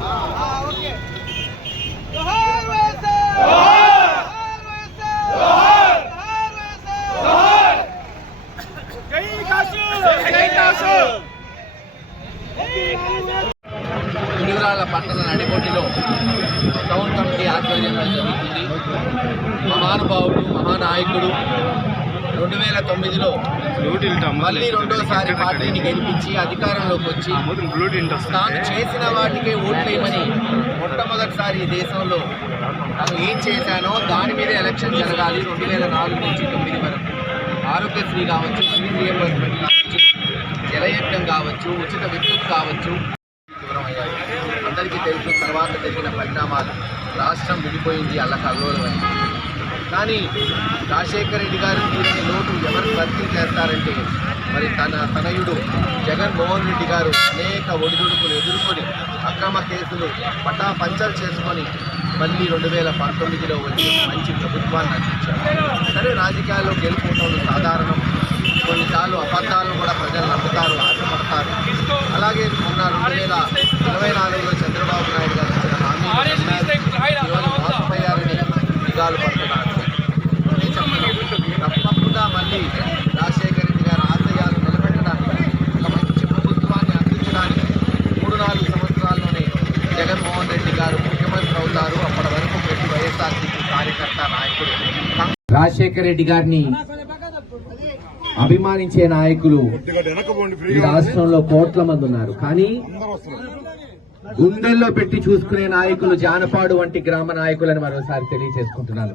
Ah! మహానాయకుడు. రెండు వేల తొమ్మిదిలో మళ్ళీ రెండోసారి పార్టీని గెలిపించి అధికారంలోకి వచ్చి తాను చేసిన వాటికే ఓట్లేయమని మొట్టమొదటిసారి ఈ దేశంలో తాను ఏం చేశానో దాని మీద ఎలక్షన్ జరగాలి రెండు వేల నాలుగు నుంచి తొమ్మిది వరకు. ఆరోగ్యశ్రీ కావచ్చు రియంబర్స్మెంట్ కావచ్చు జలయజ్ఞం కావచ్చు ఉచిత విద్యుత్ కావచ్చు. అందరికీ తెలిసిన తర్వాత జరిగిన పరిణామాలు. రాష్ట్రం విడిపోయింది అల్లకల్లోలమైంది. కానీ రాజశేఖర రెడ్డి గారు తీరని లోటు ఎవరు భర్తీ చేస్తారంటే మరి తన తనయుడు జగన్మోహన్ రెడ్డి గారు అనేక ఒడిదుడుకులు ఎదుర్కొని అక్రమ కేసులు పటాపంచలు చేసుకొని మళ్ళీ రెండు వేల పంతొమ్మిదిలో వచ్చి మంచి ప్రభుత్వాన్ని అందించారు సరే రాజకీయాల్లో గెలుపుకోవడం సాధారణం. కొన్నిసార్లు అబద్ధాలను కూడా ప్రజలు నమ్ముతారు ఆశపడతారు. అలాగే మొన్న రెండు వేల ఇరవై నాలుగులో చంద్రబాబు నాయుడు గారు ఇచ్చిన హామీ నిఘాలు పడుతున్నారు. తప్పకుండా మళ్ళీ రాజశేఖర రెడ్డి గారి ఆశయాలు నిలబెట్టడానికి ఒక మంచి ప్రభుత్వాన్ని అందించడానికి మూడు నాలుగు సంవత్సరాల్లోనే జగన్మోహన్ రెడ్డి గారు ముఖ్యమంత్రి అవుతారు. అప్పటి వరకు ప్రతి వైఎస్ఆర్సీపీ కార్యకర్త నాయకుడు. రాజశేఖర రెడ్డి గారిని అభిమానించే నాయకులు ఈ రాష్ట్రంలో కోట్ల మంది ఉన్నారు. కానీ గుండెల్లో పెట్టి చూసుకునే నాయకులు జానపాడు వంటి గ్రామ నాయకులని మరోసారి తెలియజేసుకుంటున్నాను.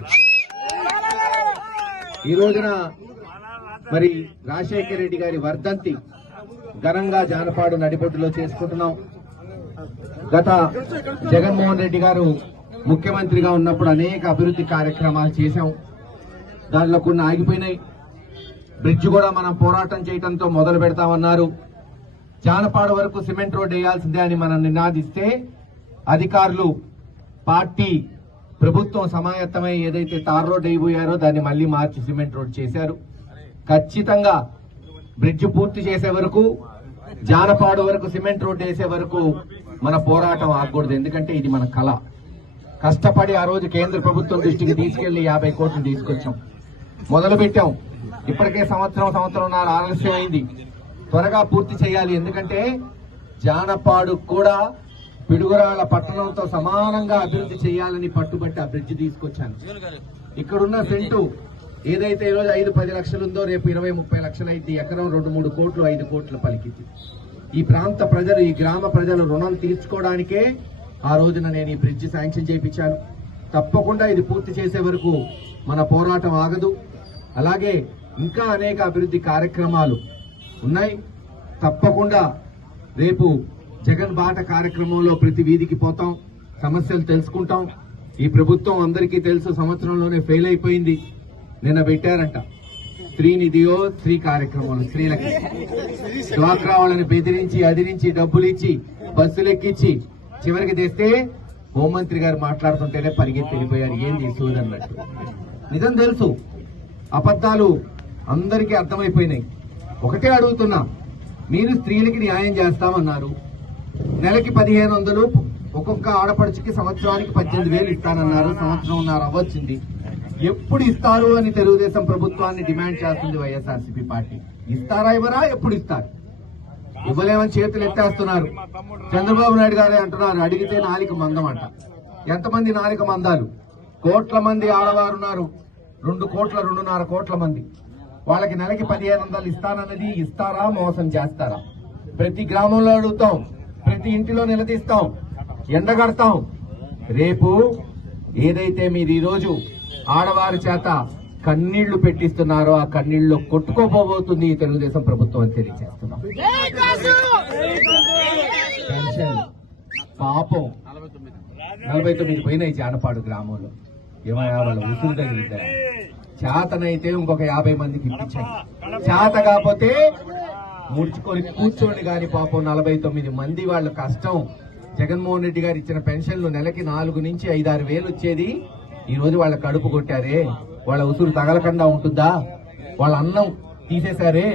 ఈ రోజున మరి రాజశేఖర రెడ్డి గారి వర్ధంతి ఘనంగా జానపాడు నడిబొడ్డులో చేసుకుంటున్నాం. గత జగన్మోహన్ రెడ్డి గారు ముఖ్యమంత్రిగా ఉన్నప్పుడు అనేక అభివృద్ధి కార్యక్రమాలు చేశాం. దానిలో కొన్ని ఆగిపోయినాయి. బ్రిడ్జ్ కూడా మనం పోరాటం చేయడంతో మొదలు పెడతామన్నారు. జానపాడు వరకు సిమెంట్ రోడ్ వేయాల్సిందే అని మనం నినాదిస్తే అధికారులు పార్టీ ప్రభుత్వం సమాయత్తమై ఏదైతే తార్ రోడ్ అయిపోయారో దాన్ని మళ్ళీ మార్చి సిమెంట్ రోడ్ చేశారు. ఖచ్చితంగా బ్రిడ్జ్ పూర్తి చేసే వరకు జానపాడు వరకు సిమెంట్ రోడ్ వేసే వరకు మన పోరాటం ఆగకూడదు. ఎందుకంటే ఇది మన కళ. కష్టపడి ఆ రోజు కేంద్ర ప్రభుత్వం దృష్టికి తీసుకెళ్ళి యాభై కోట్లు తీసుకొచ్చాం. మొదలు పెట్టాం ఇప్పటికే సంవత్సరం సంవత్సరంన్నర ఆలస్యం అయింది త్వరగా పూర్తి చేయాలి. ఎందుకంటే జానపాడు కూడా పిడుగురాల పట్టణంతో సమానంగా అభివృద్ధి చేయాలని పట్టుబట్టి ఆ బ్రిడ్జ్ తీసుకొచ్చాను. ఇక్కడున్న సెంటు ఏదైతే ఈరోజు ఐదు పది లక్షలు ఉందో రేపు ఇరవై ముప్పై లక్షలు అయితే ఎకరం రెండు మూడు కోట్లు ఐదు కోట్లు పలికింది. ఈ ప్రాంత ప్రజలు ఈ గ్రామ ప్రజలు రుణం తీర్చుకోవడానికే ఆ రోజున నేను ఈ బ్రిడ్జ్ శాంక్షన్ చేయించాను. తప్పకుండా ఇది పూర్తి చేసే వరకు మన పోరాటం ఆగదు. అలాగే ఇంకా అనేక అభివృద్ధి కార్యక్రమాలు ఉన్నాయి. తప్పకుండా రేపు జగన్ బాట కార్యక్రమంలో ప్రతి వీధికి పోతాం. సమస్యలు తెలుసుకుంటాం. ఈ ప్రభుత్వం అందరికీ తెలుసు సంవత్సరంలోనే ఫెయిల్ అయిపోయింది. నిన్న పెట్టారంట. స్త్రీనిధియో స్త్రీ కార్యక్రమం స్త్రీలకి డ్వాక్రా వాళ్ళని బెదిరించి అదిరించి డబ్బులు ఇచ్చి బస్సులు ఎక్కించి చివరికి తెస్తే హోంమంత్రి గారు మాట్లాడుతుంటేనే పరిగెత్తి వెళ్ళిపోయారు. ఏంది సోదన్నట్టు నిజం తెలుసు. అబద్ధాలు అందరికీ అర్థమైపోయినాయి. ఒకటే అడుగుతున్నా. మీరు స్త్రీలకి న్యాయం చేస్తామన్నారు. నెలకి పదిహేను వందలు ఒక్కొక్క ఆడపడుచుకి సంవత్సరానికి పద్దెనిమిది వేలు ఇస్తానన్నారు. సంవత్సరంన్నర అవ్వచ్చింది. ఎప్పుడు ఇస్తారు అని తెలుగుదేశం ప్రభుత్వాన్ని డిమాండ్ చేస్తుంది వైఎస్ఆర్సీపీ పార్టీ. ఇస్తారా ఇవ్వరా? ఎప్పుడు ఇస్తారు? ఇవ్వలేమని చేతులు ఎత్తేస్తున్నారు. చంద్రబాబు నాయుడు గారే అంటున్నారు అడిగితే నాలిక మందం అంట ఎంతమంది నాలిక మందాలు? కోట్ల మంది ఆడవారు ఉన్నారు. రెండు కోట్ల రెండున్నర కోట్ల మంది. వాళ్ళకి నెలకి పదిహేను వందలు ఇస్తానన్నది ఇస్తారా? మోసం చేస్తారా? ప్రతి గ్రామంలో అడుగుతాం. ప్రతి ఇంటిలో నిలదీస్తాం. ఎండగడతాం రేపు ఏదైతే మీరు ఈరోజు ఆడవారి చేత కన్నీళ్ళు పెట్టిస్తున్నారో ఆ కన్నీళ్ళు కొట్టుకోబోబోతుంది ఈ తెలుగుదేశం ప్రభుత్వం అని తెలియజేస్తున్నాం. పెన్షన్ పాపం. నలభై తొమ్మిది పోయినాయి జానపాడు గ్రామంలో. ఏమయ్యా వాళ్ళ ఉసురు తగిలిద్దారా చేతనైతే ఇంకొక యాభై మందికి ఇప్పించండి చేత కాకపోతే ముడుచుకొని కూర్చోండి కానీ పాపం నలభై తొమ్మిది మంది వాళ్ళ కష్టం. జగన్మోహన్ రెడ్డి గారు ఇచ్చిన పెన్షన్లు నెలకి నాలుగు నుంచి ఐదారు వేలు వచ్చేది. ఈ రోజు వాళ్ళ కడుపు కొట్టారే. వాళ్ళ ఉసురు తగలకుండా ఉంటుందా? వాళ్ళ అన్నం తీసేశారే.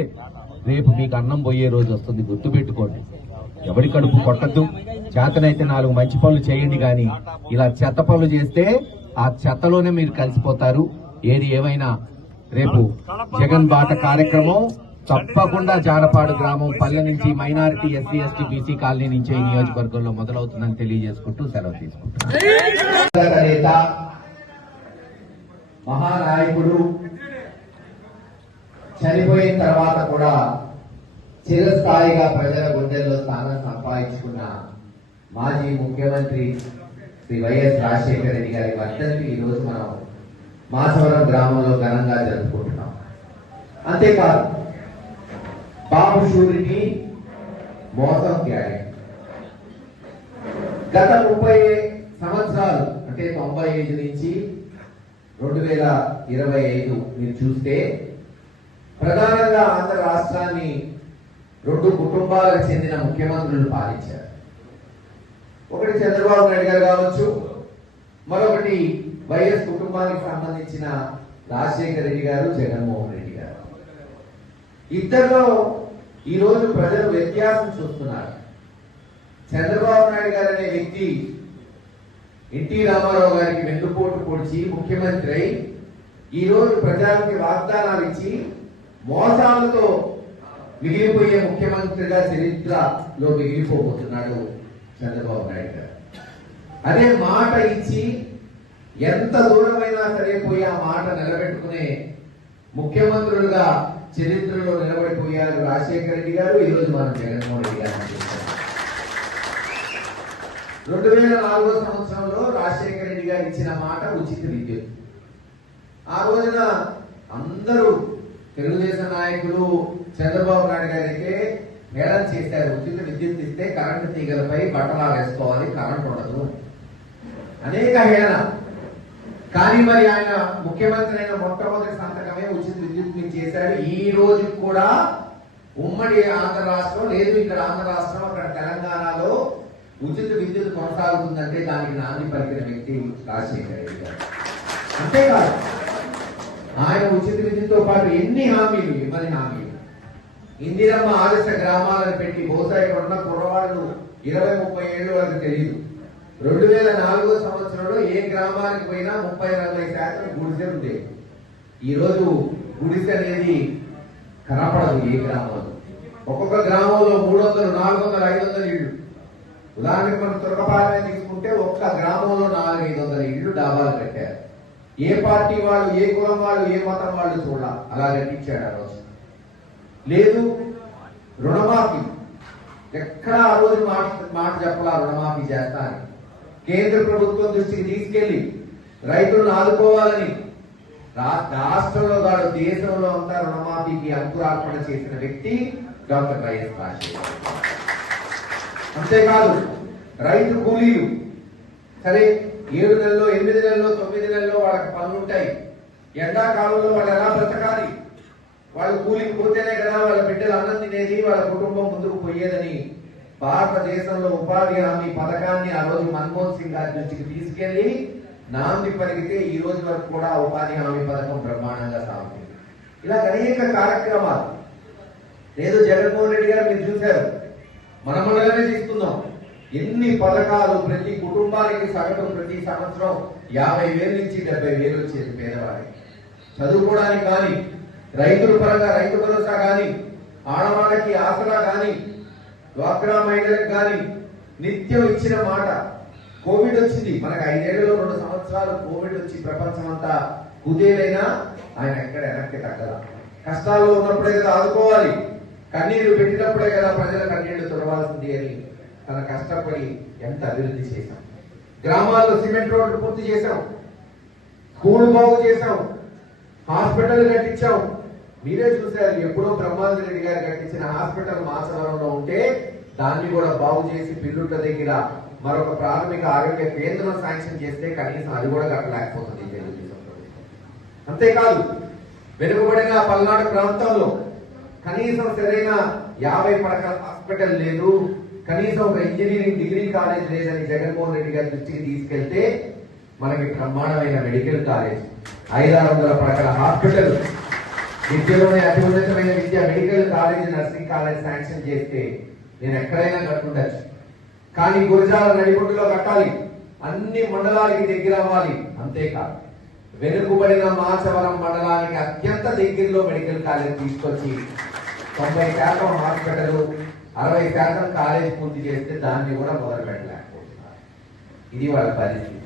రేపు మీకు అన్నం పోయే రోజు వస్తుంది. గుర్తు పెట్టుకోండి ఎవరి కడుపు కొట్టద్దు. చేతనైతే నాలుగు మంచి పనులు చేయండి కానీ ఇలా చెత్త పనులు చేస్తే ఆ చెత్తలోనే మీరు కలిసిపోతారు. ఏది ఏమైనా రేపు జగన్ బాట కార్యక్రమం తప్పకుండా జానపాడు గ్రామం పల్లె నుంచి minority SC ST BC colony నుంచి ఈ నియోజకవర్గంలో మొదలవుతుందని తెలియజేసుకుంటూ సెలవు తీసుకుంటున్నాను మహానాయకుడు చనిపోయిన తర్వాత కూడా చిరస్థాయిగా ప్రజల గుండెల్లో స్థానం సంపాదించుకున్న మాజీ ముఖ్యమంత్రి శ్రీ వైఎస్ రాజశేఖర రెడ్డి గారి వర్ధంతి ఈరోజు మనం మాసవరం గ్రామంలో ఘనంగా జరుపుకుంటున్నాం. అంతేకాదు బాబు షూరిటీ మోసం గ్యారెంటీ గత ముప్పై సంవత్సరాలు అంటే తొంభై ఐదు నుంచి రెండు వేల ఇరవై ఐదు మీరు చూస్తే ప్రధానంగా ఆంధ్ర రాష్ట్రాన్ని రెండు కుటుంబాలకు చెందిన ముఖ్యమంత్రులు పాలించారు. ఒకటి చంద్రబాబు నాయుడు గారు కావచ్చు మరొకటి వైఎస్ కుటుంబానికి సంబంధించిన రాజశేఖర రెడ్డి గారు జగన్మోహన్ రెడ్డి ఇద్దరిలో ఈ రోజు ప్రజలు వ్యత్యాసం చూస్తున్నారు. చంద్రబాబు నాయుడు గారు అనే వ్యక్తి ఎన్టీ రామారావు గారికి వెన్నుపోటు పొడిచి ముఖ్యమంత్రి అయి ఈ రోజు ప్రజలకి వాగ్దానాలు ఇచ్చి మోసాలతో మిగిలిపోయే ముఖ్యమంత్రిగా చరిత్రలో మిగిలిపోబోతున్నాడు చంద్రబాబు నాయుడు గారు. అదే మాట ఇచ్చి ఎంత దూరమైనా సరే పోయి ఆ మాట నిలబెట్టుకునే ముఖ్యమంత్రులుగా చరిత్రలో నిలబడిపోయారు రాజశేఖర రెడ్డి గారు ఈ రోజు మనం జగన్మోహన్ రెడ్డి గారు. రెండు వేల నాలుగో సంవత్సరంలో రాజశేఖర రెడ్డి గారు ఇచ్చిన మాట ఉచిత విద్యుత్. ఆ రోజున అందరూ తెలుగుదేశం నాయకులు చంద్రబాబు నాయుడు గారికే అయితే హేళన చేశారు. ఉచిత విద్యుత్ ఇస్తే కరెంటు తీగలపై బట్టలా వేసుకోవాలి కరెంట్ ఉండదు. అనేక హేళన కానీ మరి ఆయన ముఖ్యమంత్రి అయిన మొట్టమొదటి సంతకమే ఉచిత చేశాడు. ఈ రోజు కూడా ఉమ్మడి ఆంధ్ర రాష్ట్రం లేదు ఇక్కడ ఆంధ్ర రాష్ట్రం అక్కడ తెలంగాణలో ఉచిత విద్యుత్ కొనసాగుతుందంటే దానికి నాంది పలికిన వ్యక్తి రాజశేఖర రెడ్డి గారు. అంతేకాదు ఆయన ఉచిత విద్యుత్తో పాటు ఎన్ని హామీలు ఇవ్వని హామీలు? ఇందిరమ్మ ఆదర్శ గ్రామాలను పెట్టి బహుశా ఇక్కడ ఉన్న కుర్రవాళ్ళు ఇరవై ముప్పై ఏళ్ళు వాళ్ళకి తెలియదు రెండు వేల నాలుగో సంవత్సరంలో ఏ గ్రామానికి పోయినా ముప్పై నలభై శాతం గుడిసె ఉండేది ఈరోజు గుడిసె అనేది కనపడదు ఏ గ్రామంలో. ఒక్కొక్క గ్రామంలో మూడు వందలు నాలుగు వందలు ఐదు వందల ఇళ్ళు. ఉదాహరణకు మనం తురకపాలనే తీసుకుంటే ఒక్క గ్రామంలో నాలుగు ఐదు వందల ఇళ్ళు డాబాలు కట్టారు. ఏ పార్టీ వాళ్ళు ఏ కులం వాళ్ళు ఏ మతం వాళ్ళు చూడ అలా కట్టించాడు ఆ రోజు. లేదు రుణమాఫీ. ఎక్కడ ఆ రోజు మాట మాట చెప్పాలా రుణమాఫీ చేస్తా అని కేంద్ర ప్రభుత్వం దృష్టికి తీసుకెళ్ళి రైతులను ఆదుకోవాలని రాష్ట్రంలో కాదు దేశంలో అంతా రుణమాఫీకి అంకురార్పణ చేసిన వ్యక్తి డాక్టర్ వైఎస్ రాజశేఖర్ అంతేకాదు రైతు కూలీలు. సరే ఏడు నెలలో ఎనిమిది నెలల్లో తొమ్మిది నెలల్లో వాళ్ళకి పనులు ఉంటాయి ఎండాకాలంలో వాళ్ళు ఎలా బ్రతకాలి? వాళ్ళు కూలికి పోతేనే కదా వాళ్ళ బిడ్డలు అన్నం తినేది వాళ్ళ కుటుంబం ముందుకు పోయేదని భారతదేశంలో ఉపాధి హామీ పథకాన్ని ఆ రోజు మన్మోహన్ సింగ్ గారి దృష్టికి తీసుకెళ్ళి నాంది పలికితే ఈ రోజు వరకు కూడా ఉపాధి హామీ పథకం బ్రహ్మాండంగా సాగుతుంది. ఇలా అనేక కార్యక్రమాలు. లేదు జగన్మోహన్ రెడ్డి గారు మీరు చూశారు. మన మండలమే తీసుకుందాం ఎన్ని పథకాలు ప్రతి కుటుంబానికి సగటు ప్రతి సంవత్సరం యాభై వేలు నుంచి డెబ్బై వేలు వచ్చేది పేదవాడికి చదువుకోవడానికి కానీ రైతుల పరంగా రైతు భరోసా కానీ ఆడవాళ్ళకి ఆసరా కానీ డ్వాక్రా మహిళలకు కానీ నిత్యం ఇచ్చిన మాట. కోవిడ్ వచ్చింది. మనకు ఐదేళ్ళలో రెండు సంవత్సరాలు కోవిడ్ వచ్చి ప్రపంచం అంతా కుదేలైనా ఆయన ఎక్కడ వెనక్కి తగ్గల. కష్టాల్లో ఉన్నప్పుడే కదా ఆదుకోవాలి. కన్నీళ్ళు పెట్టినప్పుడే కదా ప్రజల కన్నీళ్ళు తొడవాల్సింది అని తన కష్టపడి ఎంత అభివృద్ధి చేశాం. గ్రామాల్లో సిమెంట్ రోడ్లు పూర్తి చేశాం. స్కూల్ బాగు చేశాం. హాస్పిటల్ కట్టించాం. మీరే చూశారు ఎప్పుడో బ్రహ్మానంద రెడ్డి గారు కట్టించిన హాస్పిటల్ మాసవరంలో ఉంటే దాన్ని కూడా బాగు చేసి పిల్లుట్ల దగ్గర మరొక ప్రాథమిక ఆరోగ్య కేంద్రం శాంక్షన్ చేస్తే కనీసం అది కూడా కట్టలేకపోతుంది తెలుగుదేశం ప్రభుత్వం. అంతేకాదు వెనుకబడిన పల్నాడు ప్రాంతంలో కనీసం సరైన యాభై పడకల హాస్పిటల్ లేదు కనీసం ఒక ఇంజనీరింగ్ డిగ్రీ కాలేజ్ లేదని జగన్మోహన్ రెడ్డి గారి దృష్టికి తీసుకెళ్తే మనకి బ్రహ్మాండమైన మెడికల్ కాలేజ్. ఐదారు వందల పడకల హాస్పిటల్. విద్యలోనే అతి ఉన్నతమైన విద్య medical college nursing college sanction చేస్తే నేను ఎక్కడైనా కట్టుండొచ్చు. కానీ గురజాల నడిబొడ్డులో కట్టాలి. అన్ని మండలాలకి దగ్గర అవ్వాలి. అంతేకాదు వెనుకబడిన మాచవరం మండలానికి అత్యంత దగ్గరలో మెడికల్ కాలేజ్ తీసుకొచ్చి తొంభై శాతం హాస్పిటల్ అరవై శాతం కాలేజ్ పూర్తి చేస్తే దాన్ని కూడా మొదలు పెట్టలేకపోతున్నారు. ఇది వాళ్ళ పరిస్థితి.